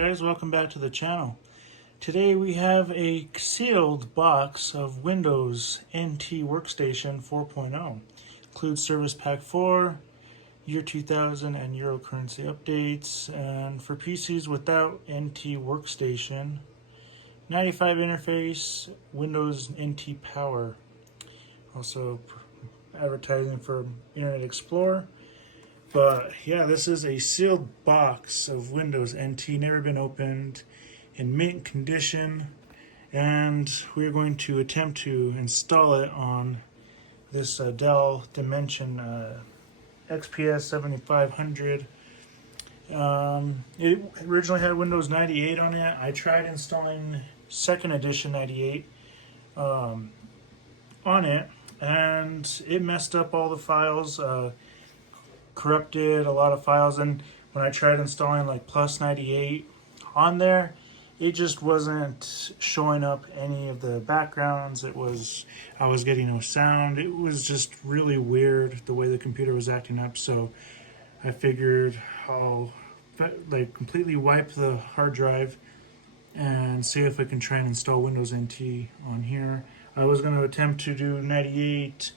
guys, welcome back to the channel. Today we have a sealed box of Windows NT Workstation 4.0. Includes Service Pack 4, Year 2000 and Euro currency updates, and for PCs without NT Workstation, 95 interface, Windows NT Power. Also advertising for Internet Explorer. But yeah, this is a sealed box of Windows NT, never been opened, in mint condition, and we're going to attempt to install it on this Dell Dimension XPS 7500. It originally had Windows 98 on it. I tried installing second edition 98 on it, and it messed up all the files. Corrupted a lot of files, and when I tried installing like plus 98 on there, it just wasn't showing up any of the backgrounds. I was getting no sound. It was just really weird the way the computer was acting up. So I figured I'll completely wipe the hard drive and see if I can try and install Windows NT on here. I was going to attempt to do 98,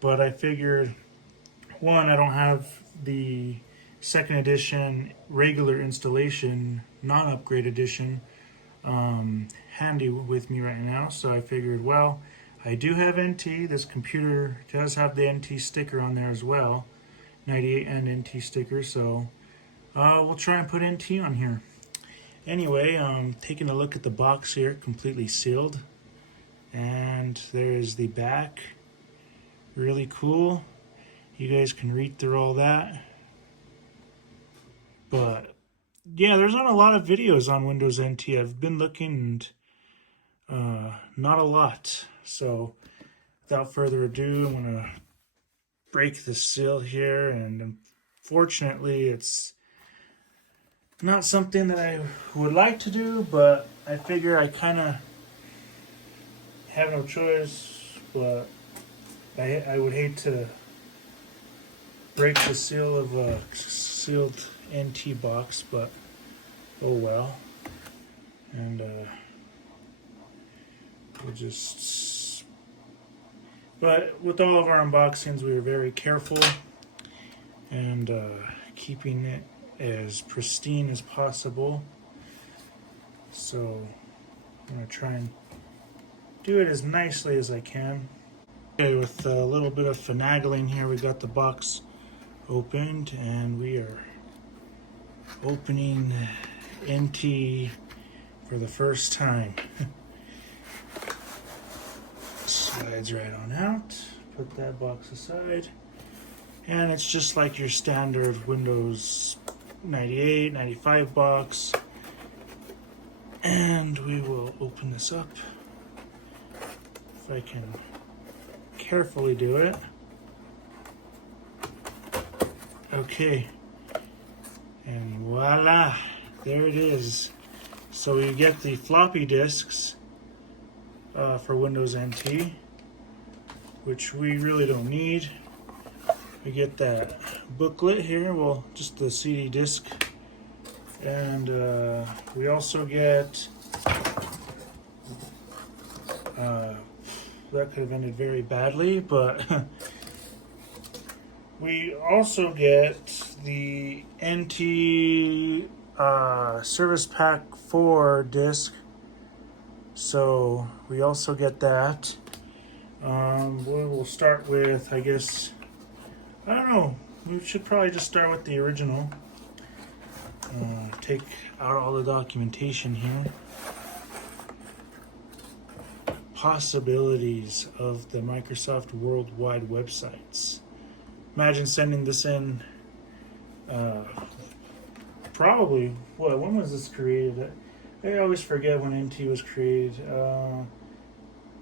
but I figured, one, I don't have the second edition regular installation, non-upgrade edition, handy with me right now. So I figured, well, I do have NT. This computer does have the NT sticker on there as well, 98 and NT sticker. So we'll try and put NT on here. Anyway, taking a look at the box here, completely sealed. And there's the back. Really cool. You guys can read through all that. But yeah, there's not a lot of videos on Windows NT. I've been looking, and not a lot. So without further ado, I'm going to break the seal here. And unfortunately, it's not something that I would like to do, but I figure I kind of have no choice. But I would hate to break the seal of a sealed NT box, but oh well. And we'll just, but with all of our unboxings, we were very careful and keeping it as pristine as possible. So I'm going to try and do it as nicely as I can. Okay, with a little bit of finagling here, we got the box opened, and we are opening NT for the first time. Slides right on out. Put that box aside, and it's just like your standard Windows 98, 95 box. And we will open this up if I can carefully do it. Okay, and voila, there it is. So you get the floppy disks for Windows NT, which we really don't need. We get that booklet here, well, just the CD disc, and we also get that could have ended very badly, but we also get the NT Service Pack 4 disc, so we also get that. We'll start with, I guess, I don't know, we should probably just start with the original. Take out all the documentation here. Possibilities of the Microsoft worldwide websites. Imagine sending this in, probably, when was this created? I always forget when NT was created.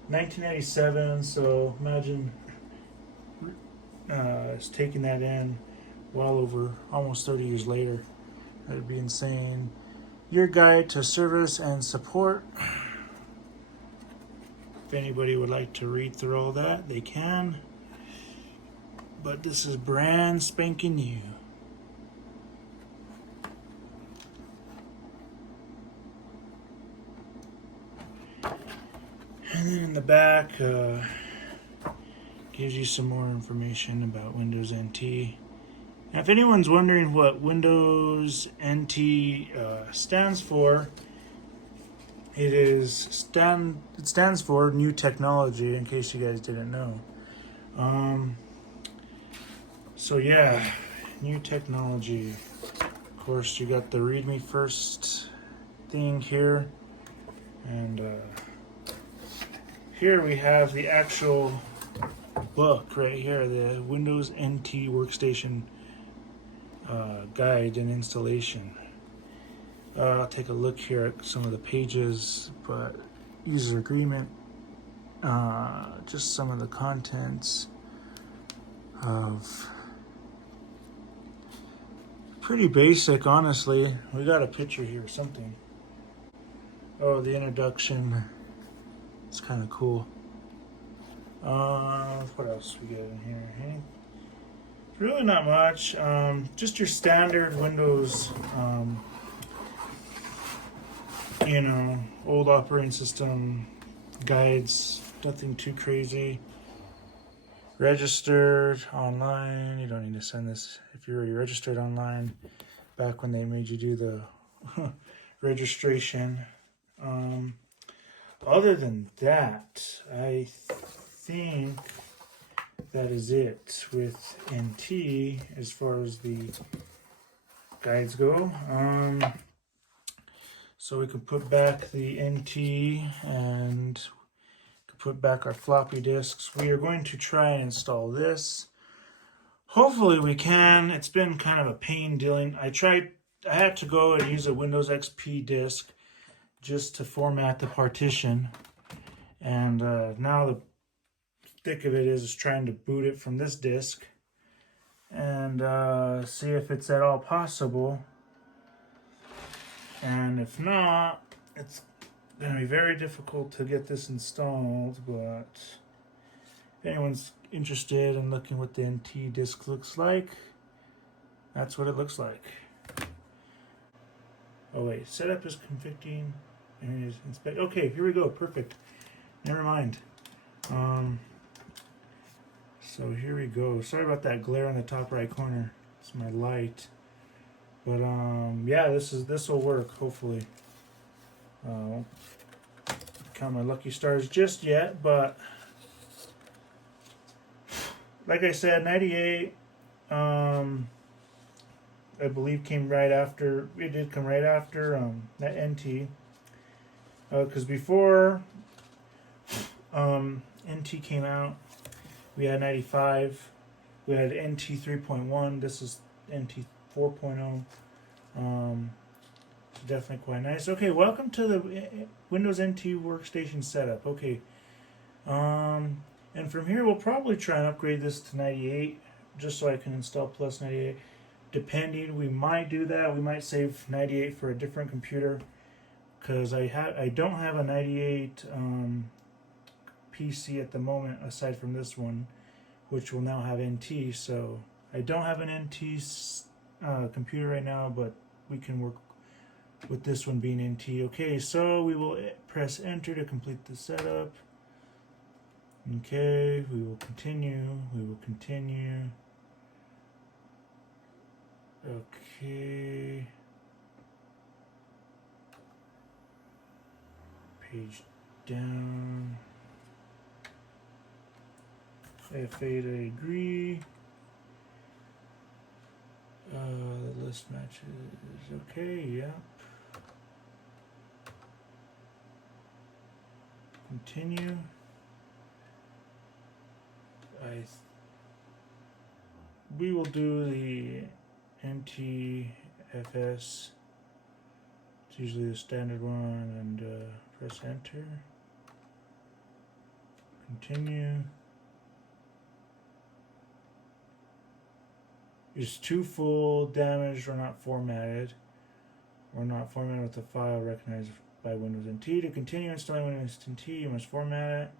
1987, so imagine taking that in well over almost 30 years later. That'd be insane. Your guide to service and support. If anybody would like to read through all that, they can. But this is brand spanking new. And then in the back, gives you some more information about Windows NT. Now, if anyone's wondering what Windows NT stands for, it stands for New Technology, in case you guys didn't know. So yeah, New Technology. Of course, you got the Read Me First thing here, and here we have the actual book right here, the Windows NT Workstation Guide and Installation. I'll take a look here at some of the pages, but user agreement, just some of the contents of pretty basic, honestly. We got a picture here or something. Oh, the introduction. It's kind of cool. What else we got in here? Hey? Really not much. Just your standard Windows, old operating system guides. Nothing too crazy. Registered online. You don't need to send this if you're already registered online. Back when they made you do the registration. Other than that, I think that is it with NT as far as the guides go. So we can put back the NT and put back our floppy disks. We are going to try and install this. Hopefully we can. It's been kind of a pain dealing. I had to go and use a Windows XP disk just to format the partition. And now the thick of it is trying to boot it from this disk and see if it's at all possible. And if not, it's going to be very difficult to get this installed, but if anyone's interested in looking what the NT disk looks like, that's what it looks like. Oh wait, setup is conflicting. And it is inspect. Okay, here we go. Perfect. Never mind. So here we go. Sorry about that glare in the top right corner. It's my light. But yeah, this will work hopefully. Count my lucky stars just yet, but like I said, 98. I believe came right after. It did come right after that NT. Because before NT came out, we had 95. We had NT 3.1. This is NT 4.0. Definitely quite nice. Okay, welcome to the Windows NT workstation setup. Okay, and from here we'll probably try and upgrade this to 98, just so I can install plus 98. Depending, we might do that. We might save 98 for a different computer, because I don't have a 98 PC at the moment aside from this one, which will now have NT. So I don't have an NT computer right now, but we can work with this one being NT. Okay, so we will press enter to complete the setup. Okay, we will continue. We will continue. Okay. Page down. F8 I agree. The list matches. Okay, yeah. Continue. We will do the NTFS. It's usually the standard one, and press enter. Continue. Is too full, damaged, or not formatted. Or not formatted with the file recognized by Windows NT. To continue installing Windows NT, you must format it.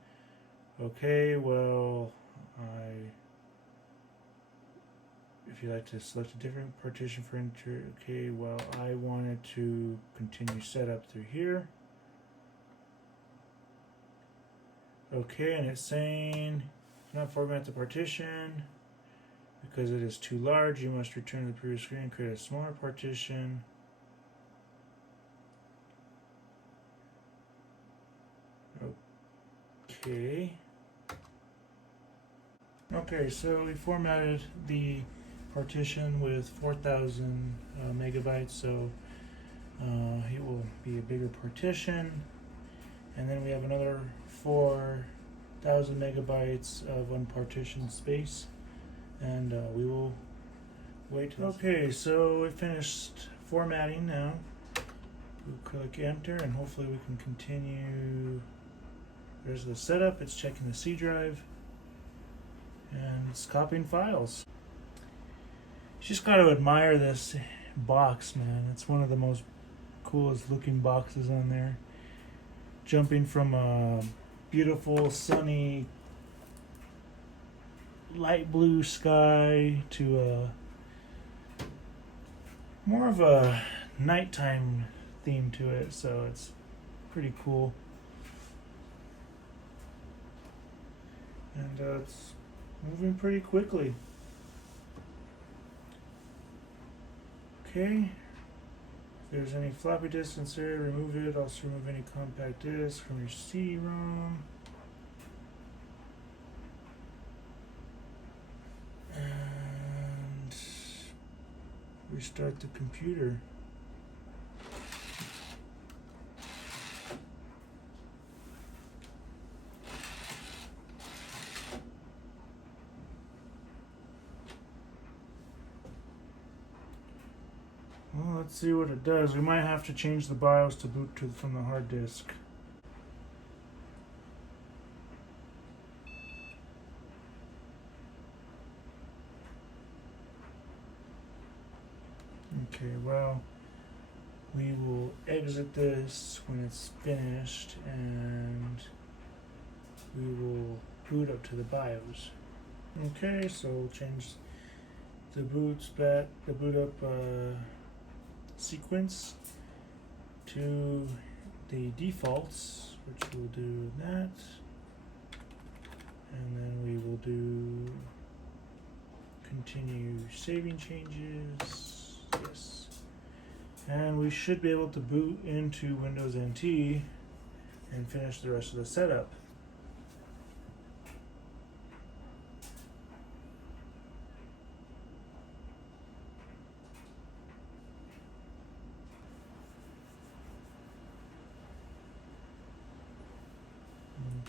Okay, well, if you like to select a different partition for enter, okay, well, I wanted to continue setup through here. Okay, and it's saying not format the partition because it is too large. You must return to the previous screen and create a smaller partition. Okay. Okay, so we formatted the partition with 4,000 megabytes, so it will be a bigger partition. And then we have another 4,000 megabytes of unpartitioned space, and we will wait. Okay, so it finished formatting now. We'll click enter, and hopefully we can continue. There's the setup. It's checking the C drive, and it's copying files. You just got to admire this box, man. It's one of the most coolest looking boxes on there. Jumping from a beautiful sunny light blue sky to a more of a nighttime theme to it, so it's pretty cool. And it's moving pretty quickly. Okay. If there's any floppy disk inside, remove it. Also remove any compact disk from your CD-ROM. And restart the computer. Well, let's see what it does. We might have to change the BIOS to boot from the hard disk. Okay, well, we will exit this when it's finished, and we will boot up to the BIOS. Okay, so we'll change the boot up sequence to the defaults, which we'll do that, and then we will do continue saving changes, yes, and we should be able to boot into Windows NT and finish the rest of the setup.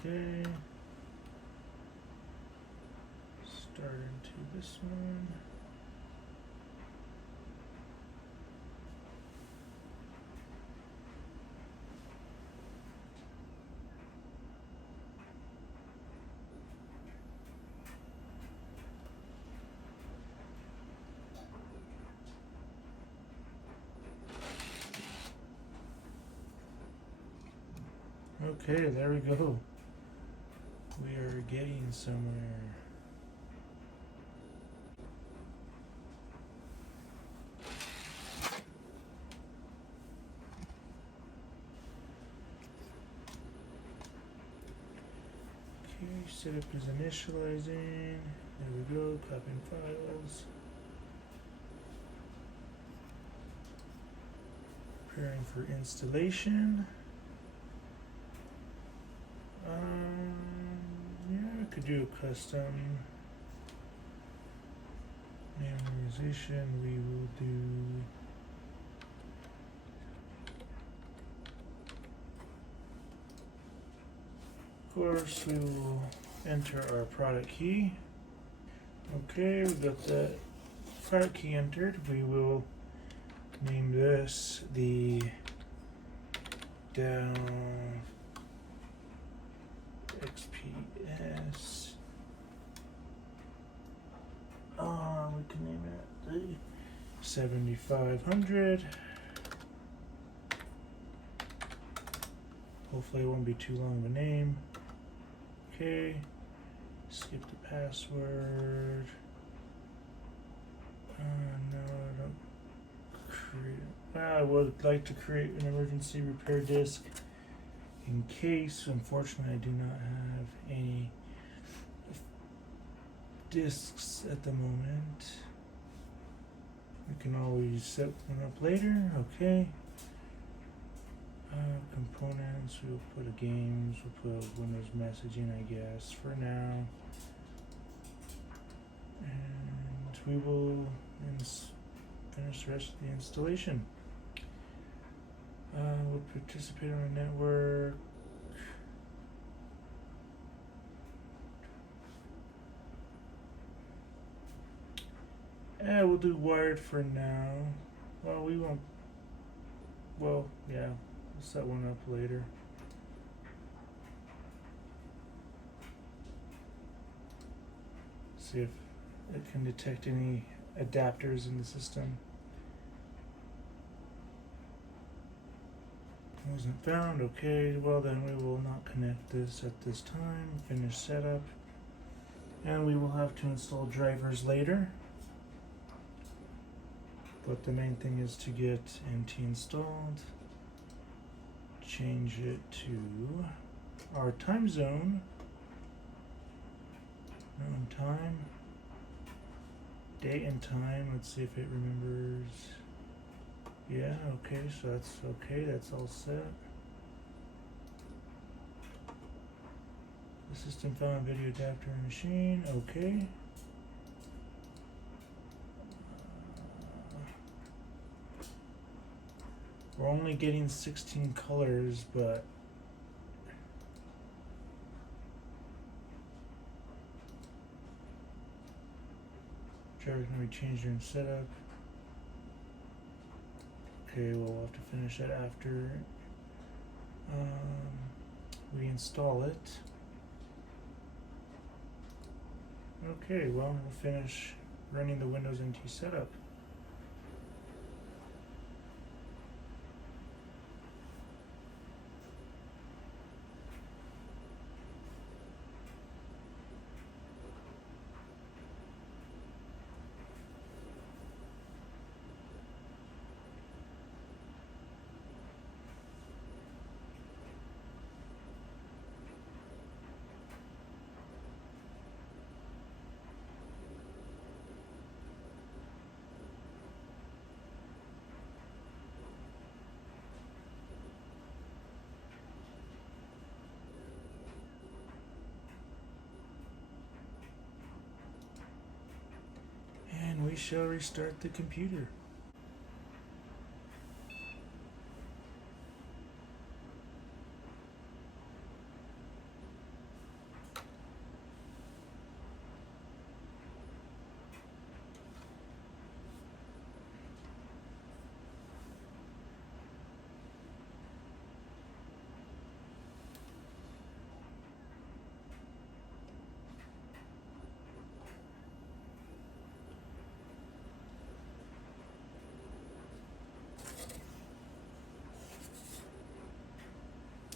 Okay, start into this one. Okay, there we go. We are getting somewhere. Okay, setup is initializing. There we go, copying files. Preparing for installation. Yeah, I could do a custom memorization. We will do of course we will enter our product key. Okay, we've got that product key entered. We will name this the down XPS. We can name it the 7500. Hopefully it won't be too long of a name. Okay, skip the password. No, I don't create. I would like to create an emergency repair disk in case, unfortunately, I do not have any discs at the moment. We can always set one up later. Okay. Components, we'll put a games, we'll put Windows messaging, I guess, for now. And we will finish the rest of the installation. We'll participate on a network. We'll do wired for now. Well, we won't. Well, yeah, we'll set one up later. See if it can detect any adapters in the system. Wasn't found. Okay, well then we will not connect this at this time. Finish setup. And we will have to install drivers later. But the main thing is to get NT installed. Change it to our time zone. Known time. Date and time. Let's see if it remembers. Yeah, okay, so that's okay, that's all set. The system found video adapter in machine, okay. We're only getting 16 colors, but driver can be changed during setup. Okay, well, we'll have to finish that after reinstall it. Okay, well, we'll finish running the Windows NT setup. And we shall restart the computer.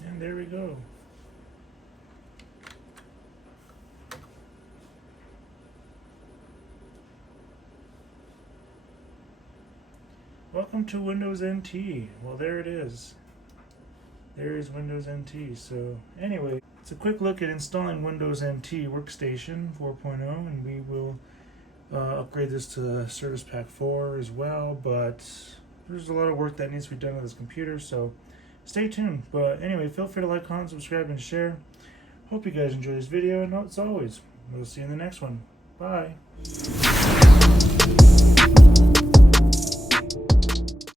And there we go. Welcome to Windows NT. Well, there it is. There is Windows NT. So anyway, it's a quick look at installing Windows NT Workstation 4.0, and we will upgrade this to Service Pack 4 as well, but there's a lot of work that needs to be done on this computer, so stay tuned. But anyway, feel free to like, comment, subscribe, and share. Hope you guys enjoy this video, and as always, we'll see you in the next one. Bye.